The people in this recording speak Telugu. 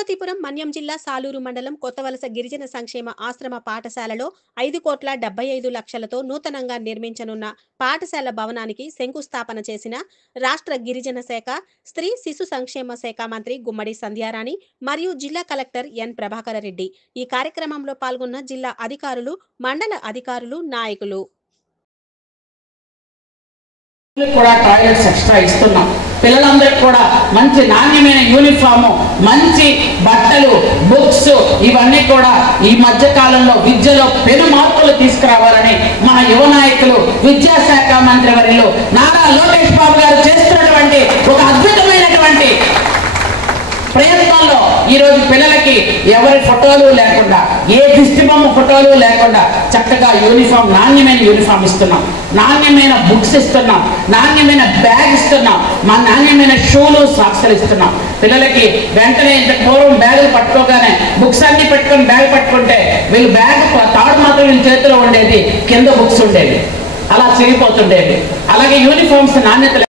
పార్వతీపురం మన్యం జిల్లా సాలూరు మండలం కొత్తవలస గిరిజన సంక్షేమ ఆశ్రమ పాఠశాలలో 5,75,00,000తో నూతనంగా నిర్మించనున్న పాఠశాల భవనానికి శంకుస్థాపన చేసిన రాష్ట్ర గిరిజన శాఖ, స్త్రీ శిశు సంక్షేమ శాఖ మంత్రి గుమ్మడి సంధ్యారాణి మరియు జిల్లా కలెక్టర్ ఎన్ ప్రభాకర్ రెడ్డి. ఈ కార్యక్రమంలో పాల్గొన్న జిల్లా అధికారులు, మండల అధికారులు, నాయకులు. కూడా టాయిలెట్స్ ఎక్స్ట్రా ఇస్తున్నాం. పిల్లలందరికీ కూడా మంచి నాణ్యమైన యూనిఫామ్, మంచి బట్టలు, బుక్స్ ఇవన్నీ కూడా ఈ మధ్య కాలంలో విద్యలో పెను మార్పులు తీసుకురావాలని మన యువ నాయకులు, విద్యాశాఖ మంత్రి వర్యులు నారా లోకేష్ బాబు గారు చేస్తున్నటువంటి ఒక అద్భుతమైనటువంటి ప్రయత్నంలో ఈరోజు పిల్లలకి ఎవరి ఫోటోలు లేకుండా, ఏ దిష్టిబొమ్మ ఫోటోలు లేకుండా చక్కగా యూనిఫామ్, నాణ్యమైన యూనిఫామ్ ఇస్తున్నాం, నాణ్యమైన బుక్స్ ఇస్తున్నాం, నాణ్యమైన బ్యాగ్ ఇస్తున్నాం, మా నాణ్యమైన షూలు, సాక్స్లు ఇస్తున్నాం. పిల్లలకి వెంటనే ఇంత పూర్వం బ్యాగులు పట్టుకోగానే బుక్స్ అన్ని పెట్టుకొని బ్యాగ్ పట్టుకుంటే వీళ్ళు బ్యాగ్ తాడు మాత్రం వీళ్ళ చేతిలో ఉండేది, కింద బుక్స్ ఉండేవి, అలా చిరిగిపోతుండేవి. అలాగే యూనిఫామ్స్ నాణ్యత